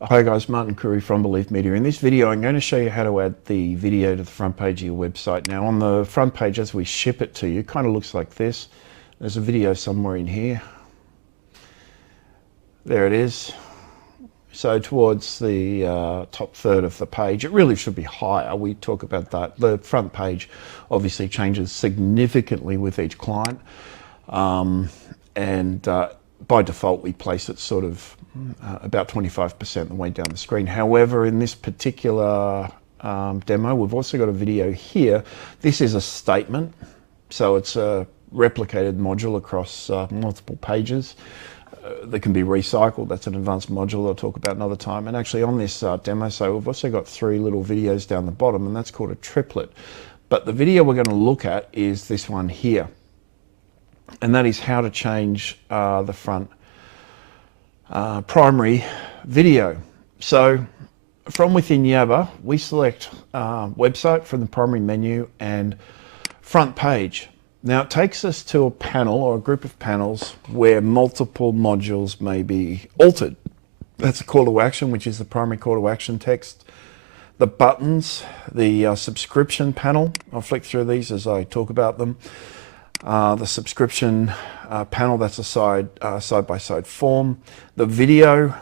Hi guys, Martin Curry from Believe Media. In this video I'm going to show you how to add the video to the front page of your website. Now on the front page as we ship it to you, it kind of looks like this. There's a video somewhere in here. There it is. So towards the top third of the page, it really should be higher. We talk about that. The front page obviously changes significantly with each client. By default we place it sort of about 25% of the way down the screen. However, in this particular demo, we've also got a video here. This is a statement, so it's a replicated module across multiple pages that can be recycled. That's an advanced module I'll talk about another time. And actually on this demo, so we've also got 3 little videos down the bottom, and that's called a triplet. But the video we're going to look at is this one here, and that is how to change the front primary video. So from within Yabba, we select website from the primary menu and front page. Now it takes us to a panel or a group of panels where multiple modules may be altered. That's a call to action, which is the primary call to action text. The buttons, the subscription panel, I'll flick through these as I talk about them. The subscription panel, that's a side-by-side form. The video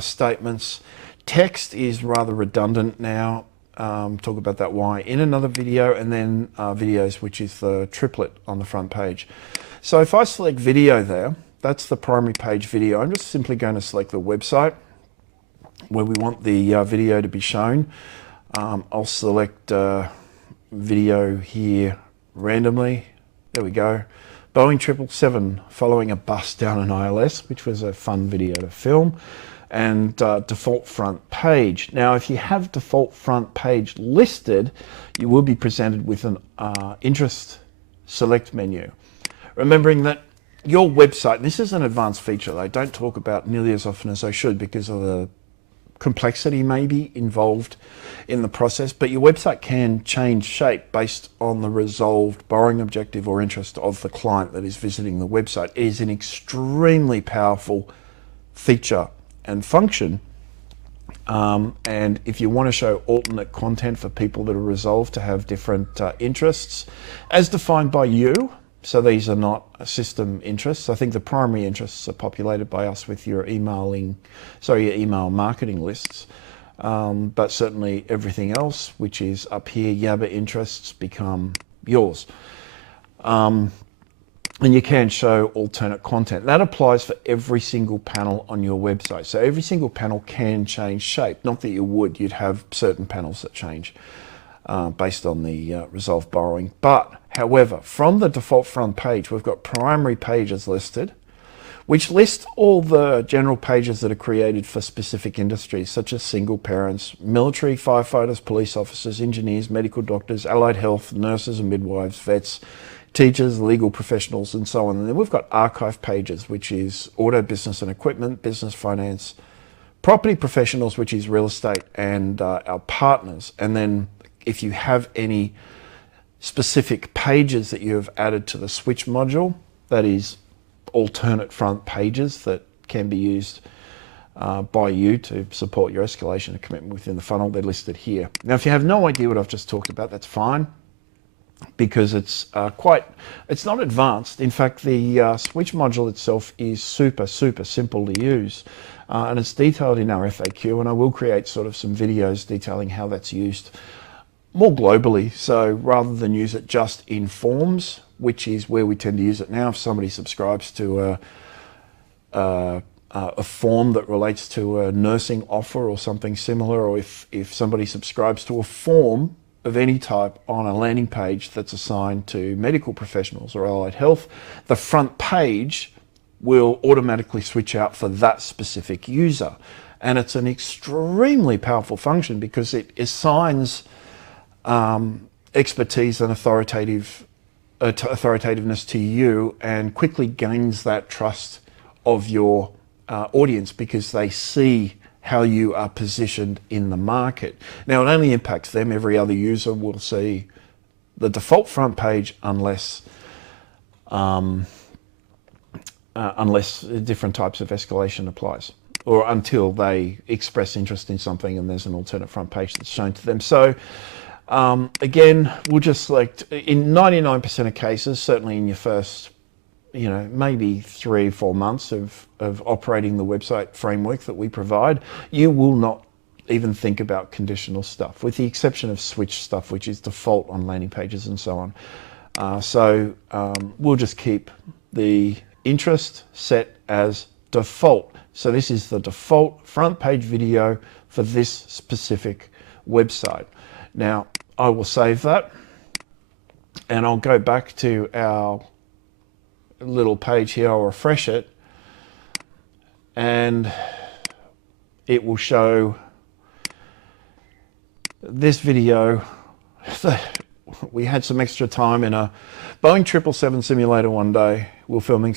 statements. Text is rather redundant now. Talk about that why in another video, and then videos, which is the triplet on the front page. So if I select video there, that's the primary page video. I'm just simply going to select the website where we want the video to be shown. I'll select video here randomly. There we go. Boeing 777 following a bus down an ILS, which was a fun video to film. And default front page. Now, if you have default front page listed, you will be presented with an interest select menu. Remembering that your website, and this is an advanced feature that I don't talk about nearly as often as I should because of the complexity maybe involved in the process, but your website can change shape based on the resolved borrowing objective or interest of the client that is visiting the website. It is an extremely powerful feature and function, and if you want to show alternate content for people that are resolved to have different interests as defined by you, so these are not system interests. I think the primary interests are populated by us with your email marketing lists, but certainly everything else, which is up here, Yabba interests, become yours. And you can show alternate content. That applies for every single panel on your website. So every single panel can change shape. Not that you would, you'd have certain panels that change based on the resolved borrowing. But however, from the default front page, we've got primary pages listed, which list all the general pages that are created for specific industries, such as single parents, military, firefighters, police officers, engineers, medical doctors, allied health, nurses and midwives, vets, teachers, legal professionals, and so on. And then we've got archive pages, which is auto, business and equipment, business, finance, property professionals, which is real estate, and our partners. And then if you have any specific pages that you have added to the switch module, that is alternate front pages that can be used by you to support your escalation and commitment within the funnel, they're listed here. Now, if you have no idea what I've just talked about, that's fine, because it's it's not advanced. In fact, the switch module itself is super simple to use, and it's detailed in our FAQ, and I will create sort of some videos detailing how that's used more globally. So rather than use it just in forms, which is where we tend to use it now, if somebody subscribes to a form that relates to a nursing offer or something similar, or if somebody subscribes to a form of any type on a landing page that's assigned to medical professionals or allied health, the front page will automatically switch out for that specific user. And it's an extremely powerful function because it assigns expertise and authoritativeness to you, and quickly gains that trust of your audience because they see how you are positioned in the market. Now, it only impacts them. Every other user will see the default front page unless different types of escalation applies. or until they express interest in something and there's an alternate front page that's shown to them. So again, we'll just select, in 99% of cases, certainly in your first, maybe 3 or 4 months of operating the website framework that we provide, you will not even think about conditional stuff, with the exception of switch stuff, which is default on landing pages and so on. So we'll just keep the interest set as default. So this is the default front page video for this specific website. Now, I will save that and I'll go back to our little page here. I'll refresh it and it will show this video. We had some extra time in a Boeing 777 simulator one day. We were filming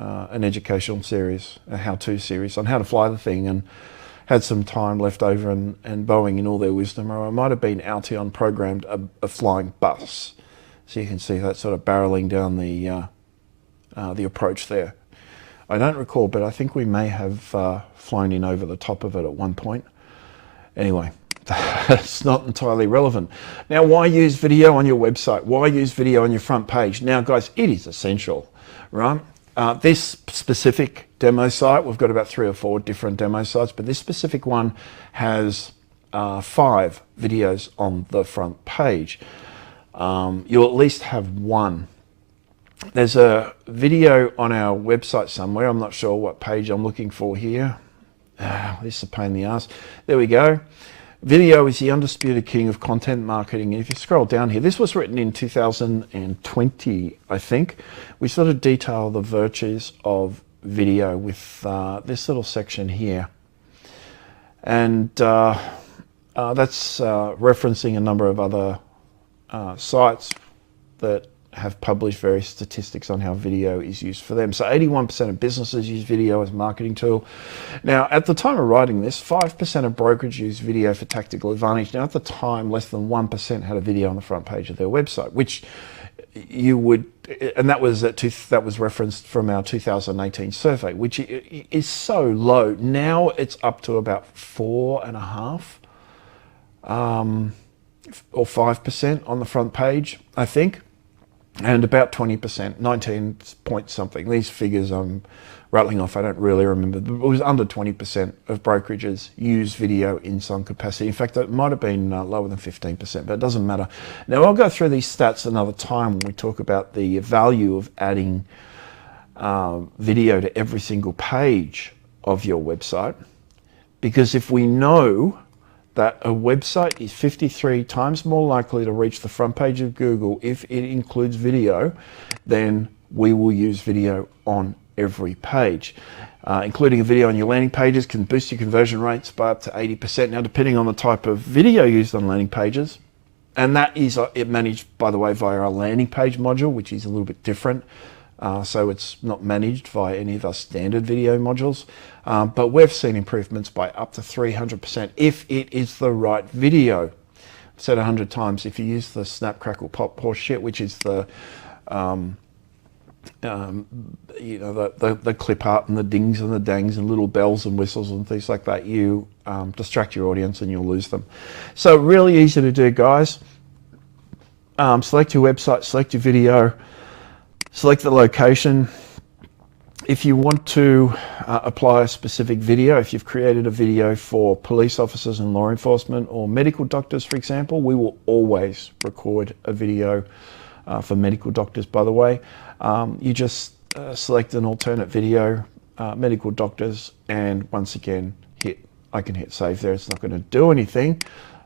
an educational series, a how-to series on how to fly the thing, and had some time left over, and Boeing, in all their wisdom, or it might have been Alteon, programmed a flying bus. So you can see that sort of barreling down the approach there. I don't recall, but I think we may have flown in over the top of it at one point. Anyway, that's not entirely relevant. Now, why use video on your website? Why use video on your front page? Now, guys, it is essential, right? This specific demo site, we've got about 3 or 4 different demo sites, but this specific one has 5 videos on the front page. You'll at least have one. There's a video on our website somewhere. I'm not sure what page I'm looking for here. This is a pain in the ass. There we go. Video is the undisputed king of content marketing. And if you scroll down here, this was written in 2020, I think. We sort of detail the virtues of video with this little section here. And that's referencing a number of other sites that have published various statistics on how video is used for them. So 81% of businesses use video as a marketing tool. Now, at the time of writing this, 5% of brokerage use video for tactical advantage. Now, at the time, less than 1% had a video on the front page of their website, which you would, and that was referenced from our 2018 survey, which is so low. Now it's up to about 4.5% or 5% on the front page, I think. And about 20%, 19 point something. These figures I'm rattling off, I don't really remember. It was under 20% of brokerages use video in some capacity. In fact, it might have been lower than 15%, but it doesn't matter. Now, I'll go through these stats another time when we talk about the value of adding video to every single page of your website. Because if we know that a website is 53 times more likely to reach the front page of Google if it includes video, then we will use video on every page. Including a video on your landing pages can boost your conversion rates by up to 80%. Now, depending on the type of video used on landing pages, and that is managed, by the way, via our landing page module, which is a little bit different. So it's not managed via any of our standard video modules, but we've seen improvements by up to 300% if it is the right video. I've said 100 times, if you use the snap, crackle, pop horse shit, which is the the clip art and the dings and the dangs and little bells and whistles and things like that, you distract your audience and you'll lose them. So really easy to do, guys. Select your website, select your video, select the location. If you want to apply a specific video, if you've created a video for police officers and law enforcement or medical doctors, for example, we will always record a video for medical doctors, by the way. You just select an alternate video, medical doctors, and once again, I can hit save there. It's not going to do anything.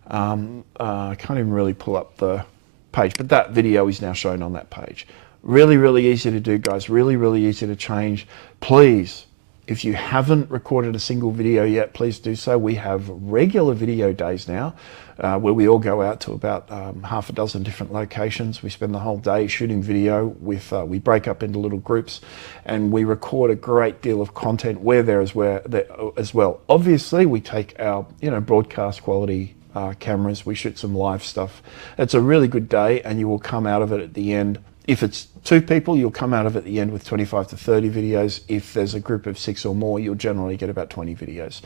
I can't even really pull up the page, but that video is now shown on that page. Really, really easy to do, guys. Really, really easy to change. Please, if you haven't recorded a single video yet, please do so. We have regular video days now where we all go out to about half a dozen different locations. We spend the whole day shooting video with, we break up into little groups and we record a great deal of content where there as well. Obviously, we take our, broadcast quality cameras. We shoot some live stuff. It's a really good day and you will come out of it at the end If it's 2 people, you'll come out of at the end with 25 to 30 videos. If there's a group of 6 or more, you'll generally get about 20 videos,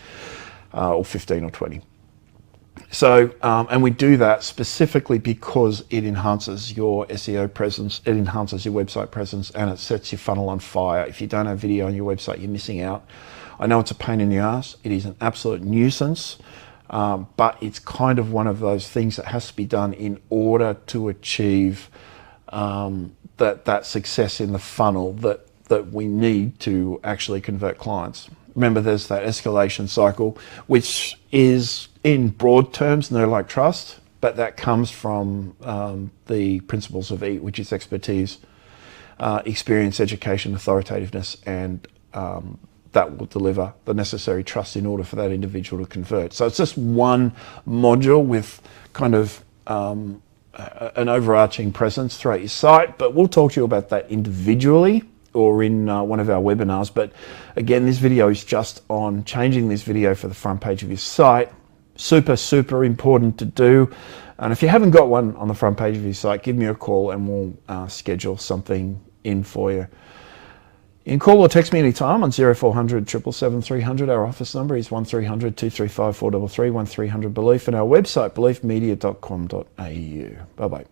or 15 or 20. So, and we do that specifically because it enhances your SEO presence, it enhances your website presence, and it sets your funnel on fire. If you don't have video on your website, you're missing out. I know it's a pain in the ass. It is an absolute nuisance, but it's kind of one of those things that has to be done in order to achieve that success in the funnel that we need to actually convert clients. Remember, there's that escalation cycle, which is in broad terms no like trust, but that comes from the principles of EAT, which is expertise, experience, education, authoritativeness, and that will deliver the necessary trust in order for that individual to convert. So it's just one module with kind of an overarching presence throughout your site, but we'll talk to you about that individually or in one of our webinars. But again, this video is just on changing this video for the front page of your site. Super important to do. And if you haven't got one on the front page of your site, give me a call and we'll schedule something in for you. You can call or text me anytime on 0400 777 300. Our office number is 1300 235 433, 1300 Belief, and our website, beliefmedia.com.au. Bye-bye.